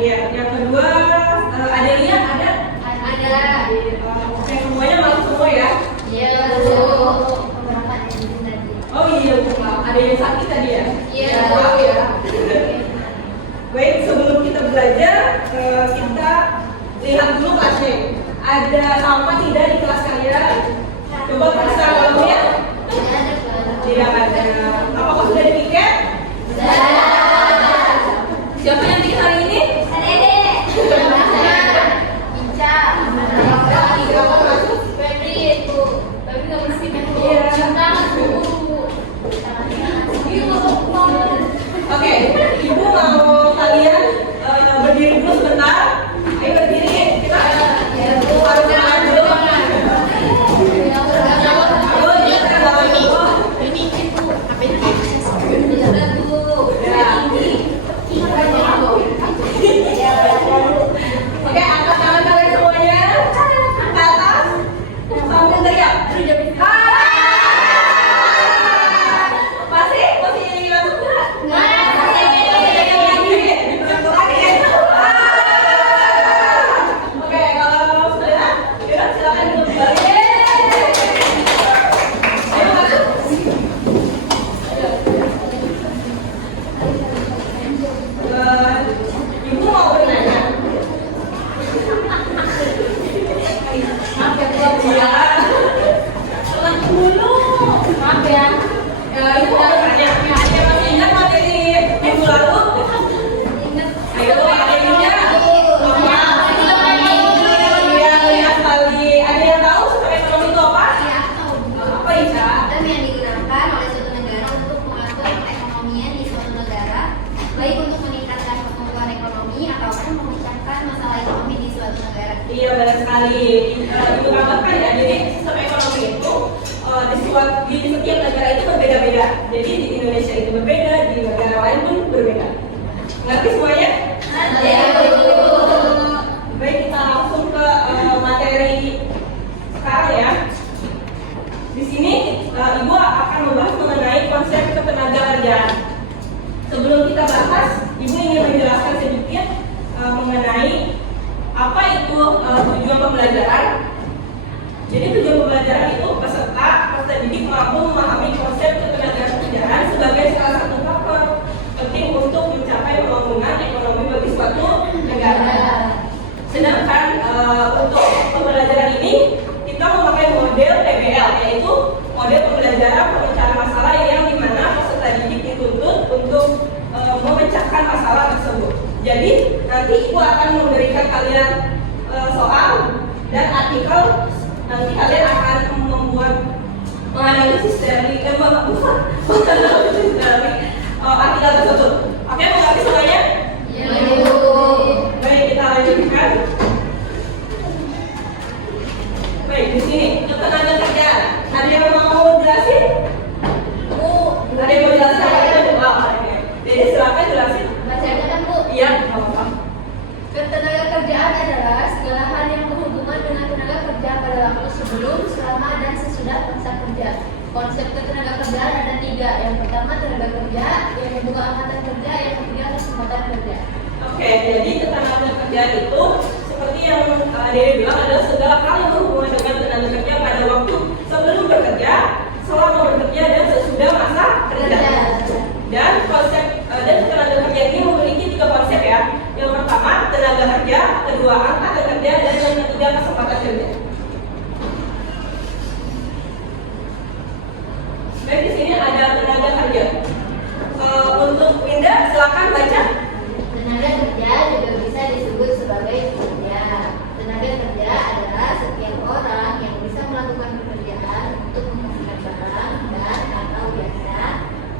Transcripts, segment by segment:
Iya. Yang kedua, ada lihat ada? Ada. Oke, semuanya masuk semua ya? Iya. Beberapa tadi. Oh iya, ada yang sakit tadi ya? Iya. Maaf ya. Baik, sebelum kita belajar, kita lihat dulu kelasnya. Ada sampah tidak di kelas kalian? Coba periksa kolomnya. Tidak ada. Apakah sudah dipiket? Siapa yang bikin hari ini? Siapa masuk? Oke, ibu mau kalian berdiri dulu sebentar. Ayo berdiri, kita harus kenalan dulu. Ayo, kita kenalan dulu. Oke, angkat tangan kalian semuanya ke atas sambil teriak. Masih masuk nggak? Oke, kalau sudah, silakan duduk kembali. Ayo masuk. Ibu mau bertanya. Iya. Tenang dulu. Maaf ya. Ibu mau bertanya. Ada masih ingat materi minggu lalu? Ayo, ada yang ingat? Iya, lihat sekali. Ada yang tahu supaya ekonomi itu apa? Apa Ica? Sistem yang digunakan oleh suatu negara untuk mengatur perekonomian di suatu negara, baik untuk meningkatkan pertumbuhan ekonomi ataupun memecahkan masalah ekonomi di suatu negara. Iya, benar sekali. Ibu tambahkan ya. Jadi sistem ekonomi itu di setiap negara itu berbeda-beda. Jadi di Indonesia itu berbeda, di negara lain pun berbeda. Ngerti semuanya? Baik, kita langsung ke materi sekarang ya. Di sini Ibu akan membahas mengenai konsep ketenagakerjaan. Sebelum kita bahas, Ibu ingin menjelaskan sedikit mengenai apa itu tujuan pembelajaran. Jadi tujuan pembelajaran itu peserta didik mampu memahami konsep ketenagakerjaan sebagai salah satu faktor penting untuk mencapai pembangunan ekonomi bagi suatu negara. Sedangkan untuk pembelajaran ini kita memakai model PBL, yaitu model pembelajaran pemecahan masalah yang dimana peserta didik dituntut untuk memecahkan masalah tersebut. Jadi nanti Ibu akan memberikan kalian soal dan artikel. Nanti kalian akan membuat menganalisis dari artikel tersebut. Oke, mengerti semuanya? Baik, kita lanjutkan. Baik, di sini ketenagakerjaan. Ada yang mau jelasin? Ada yang mau jelasin? Jadi silakan jelasin. Bacanya kan Bu? Iya, nggak apa-apa. Ketenagakerjaan adalah segala hal yang berhubungan dengan tenaga kerja pada waktu sebelum, selama, dan sesudah masa kerja. Konsep ketenagakerjaan ada 3. Yang pertama tenaga kerja, yang kedua angkatan kerja, yang ketiga kesempatan kerja. Oke, jadi ketenagakerjaan itu seperti yang Dede bilang adalah segala hal yang berhubungan dengan tenaga kerja pada waktu sebelum bekerja, selama bekerja, dan sesudah masa kerja. Dan konsep dan tenaga kerja ini memiliki 3 konsep ya. Yang pertama tenaga kerja, kedua angkatan kerja, dan yang ketiga kesempatan kerja. Baik, di sini ada tenaga kerja. Untuk Winda silakan baca. Tenaga kerja juga bisa disebut sebagai pekerja. Tenaga kerja adalah setiap orang yang bisa melakukan pekerjaan untuk menghasilkan barang dan atau jasa,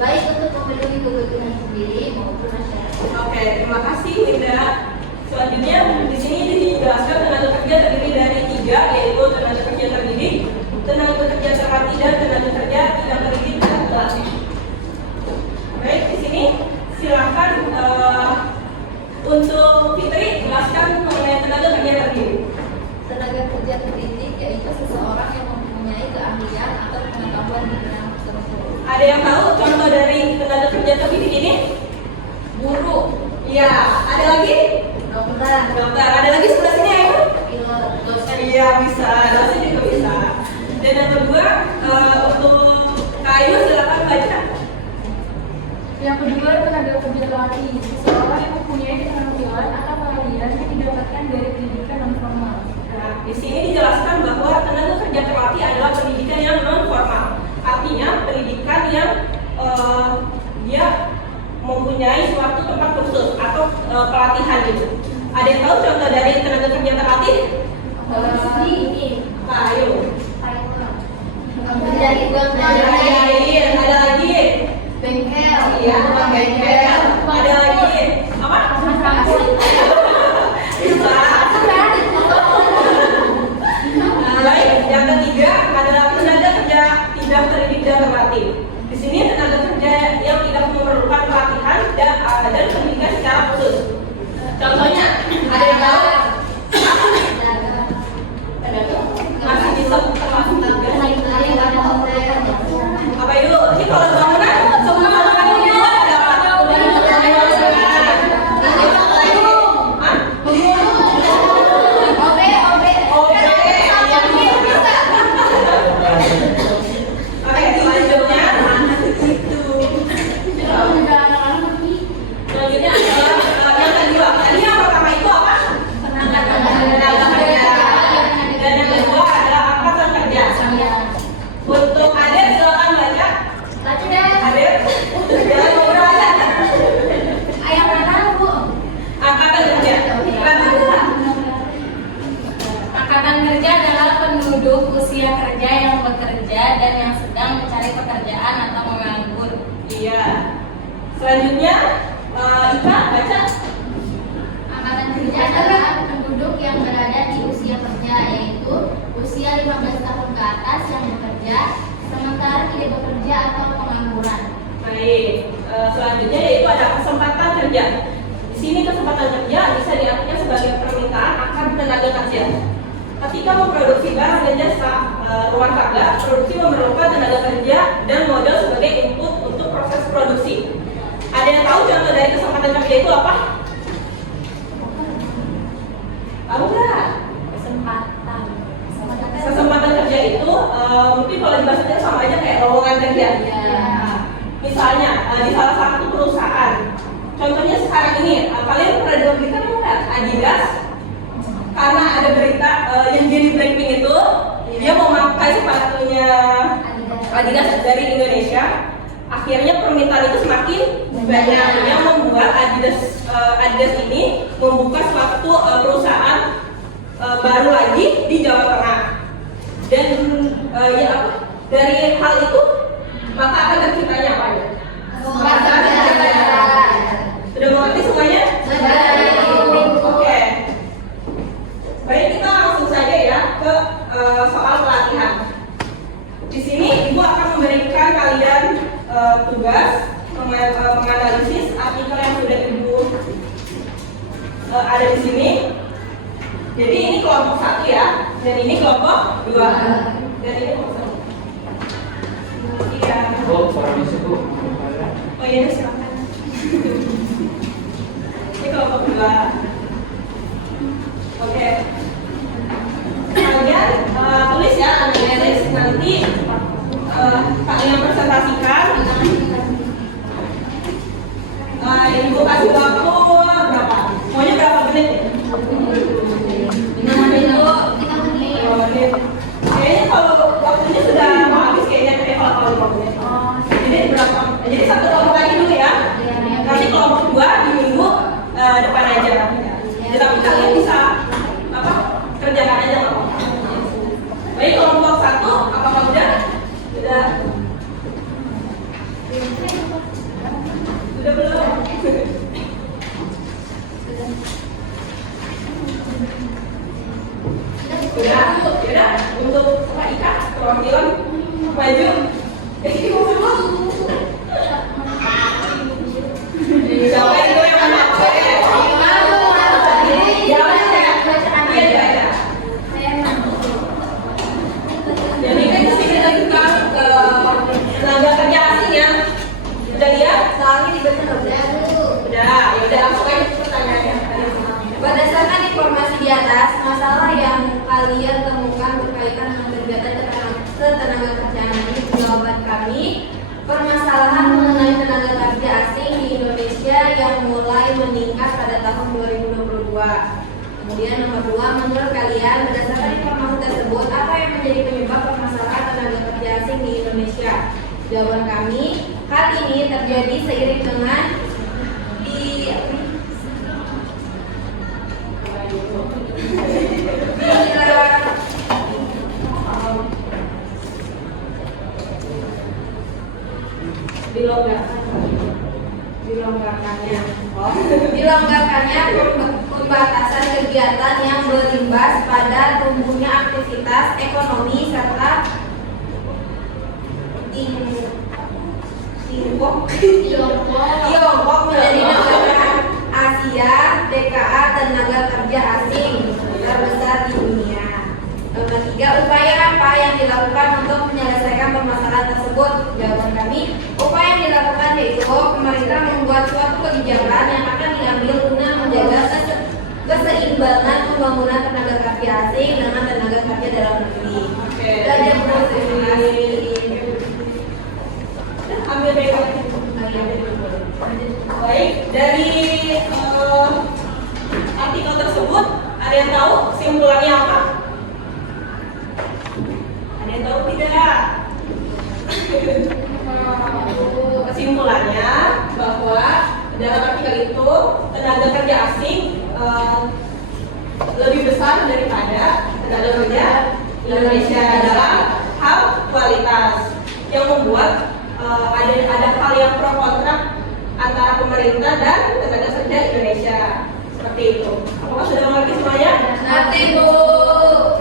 baik untuk memenuhi kebutuhan sendiri maupun masyarakat. Oke, terima kasih Winda. Selanjutnya di sini dijelaskan tenaga kerja terdiri dari 3, yaitu tenaga kerja terdidik, tenaga kerja terlatih, dan tenaga kerja tidak terdidik dan terlatih. Baik, di sini silakan untuk Fitri jelaskan mengenai tenaga kerja terdidik. Tenaga kerja terdidik yaitu seseorang yang mempunyai keahlian atau pengetahuan di bidang tertentu. Ada yang tahu contoh dari tenaga kerja terdidik ini? Guru, Iya, ada lagi? Dokter. Ada lagi sebelah sini ayo. Pilot. Dosen. Iya bisa. Dosen juga bisa. Dan yang kedua untuk kayu silakan baca. Yang kedua, tenaga kerja pelatih. Seseorang yang mempunyai keterampilan atau keahlian yang didapatkan dari pendidikan non formal. Nah, di sini dijelaskan bahwa tenaga kerja terlatih adalah pendidikan yang non formal. Artinya pendidikan yang dia mempunyai suatu tempat khusus atau pelatihan gitu. Ada yang tahu contoh dari tenaga kerja terlatih? Ini. Ayo. Dari Ada lagi. bengkel. Iya, tukang bengkel. Ada lagi. Apa? Bisa. Baik, yang ketiga adalah tenaga kerja tidak terdidik dan terlatih. Di sini tenaga kerja yang tidak memerlukan pelatihan dan pendidikan secara khusus. Contohnya, ada yang tahu? Masih bisa termasuk juga. Apa itu? Ini kalau bangunan, semua bangunan di luar ada apa? Hah? Oke, selanjutnya selanjutnya adalah yang kedua. Tadi yang pertama itu apa? Tenaga kerja. Dan yang kedua adalah angkatan kerja. Untuk Adit silakan baca. Adit, jangan ngobrol aja. Angkatan kerja. Angkatan kerja adalah penduduk usia kerja yang bekerja dan yang sedang mencari pekerjaan atau menganggur. Iya. Selanjutnya, Ika baca. Angkatan kerja adalah penduduk yang berada di usia kerja, yaitu usia 15 tahun ke atas yang bekerja, sementara tidak bekerja atau pengangguran. Baik. Selanjutnya yaitu ada kesempatan kerja. Di sini kesempatan kerja bisa diartikan sebagai permintaan akan tenaga kerja. Ketika memproduksi barang dan jasa rumah tangga, produksi memerlukan tenaga kerja dan modal sebagai input untuk proses produksi. Ada yang tahu contoh dari kesempatan kerja itu apa? Tahu nggak? Kesempatan kerja itu mungkin kalau dibahasnya sama aja kayak lowongan kerja. Nah, misalnya di salah satu perusahaan, contohnya sekarang ini, kalian pernah dengar berita nggak? Adidas, karena ada berita yang jadi Blackpink itu, dia mau memakai sepatunya Adidas dari Indonesia. Akhirnya permintaan itu semakin banyak, yang membuat Adidas ini membuka suatu perusahaan baru lagi di Jawa Tengah. Dan dari hal itu maka akan terciptanya apa ya? Sudah mengerti semuanya? Oke. Baik, kita langsung saja ya ke soal pelatihan. Di sini Ibu akan memberikan kalian tugas menganalisis artikel yang sudah Ibu ada di sini. Jadi ini kelompok 1 ya, dan ini kelompok 2, dan ini kelompok 1. Iya. Permisi Bu. Oh iya, silakan. Ini kelompok 2. Oke. Kalian tulis ya analisis, nanti kalian presentasikan. Ibu kasih waktu berapa? Maunya berapa menit ya? 5 menit. Kayaknya kalau waktunya sudah mau habis kayaknya kalau 5 menit. Jadi berapa? Jadi satu kelompok lagi dulu ya. Nanti kelompok 2 di minggu depan aja. Ya, tapi kalian bisa kerjakan aja nggak apa-apa. Baik, kelompok 1 apakah udah? Sudah belum? Sudah, yaudah. Untuk Ika, perwakilan maju. Siapa itu yang mana? Jadi kan disini lagi kan tenaga kerja asing ya. Udah lihat? Soalnya dibaca udah dulu. Udah, yaudah langsung aja pertanyaannya. Pada saat kali meningkat pada tahun 2022. Kemudian nomor 2, menurut kalian berdasarkan informasi tersebut apa yang menjadi penyebab permasalahan tenaga kerja asing di Indonesia? Jawaban kami, hal ini terjadi seiring dengan dilonggarkannya pembatasan kegiatan yang berimbas pada tumbuhnya aktivitas ekonomi serta Tiongkok menjadi negara Asia TKA tenaga kerja asing terbesar di dunia. Nomor 3, upaya apa yang dilakukan untuk menyelesaikan permasalahan tersebut? Jawaban kami, upaya yang dilakukan yaitu pemerintah membuat suatu kebijakan yang akan diambil guna menjaga keseimbangan pembangunan tenaga kerja asing dengan tenaga kerja dalam negeri. Belajar Ambil baik, dari artikel tersebut ada yang tahu kesimpulannya apa? Ada yang tahu tidak? Kesimpulannya bahwa dalam artikel itu tenaga kerja asing lebih besar daripada tenaga kerja Indonesia dalam hal kualitas, yang membuat ada hal yang pro kontra antara pemerintah dan tenaga kerja Indonesia. Seperti itu. Apakah sudah mengerti semuanya? Nanti Bu.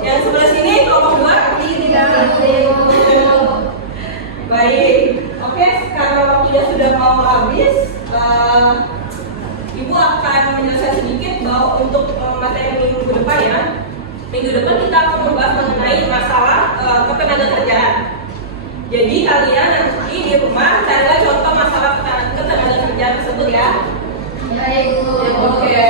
Yang sebelah sini kelompok 2 Tidak. Baik. Oke, karena waktunya sudah mau habis, Ibu akan menjelaskan sedikit bahwa untuk materi minggu depan ya. Minggu depan kita akan membahas mengenai masalah ketenagakerjaan. Jadi kalian nanti di rumah carilah contoh masalah ketenagakerjaan tersebut ya. Baik Bu. Oke.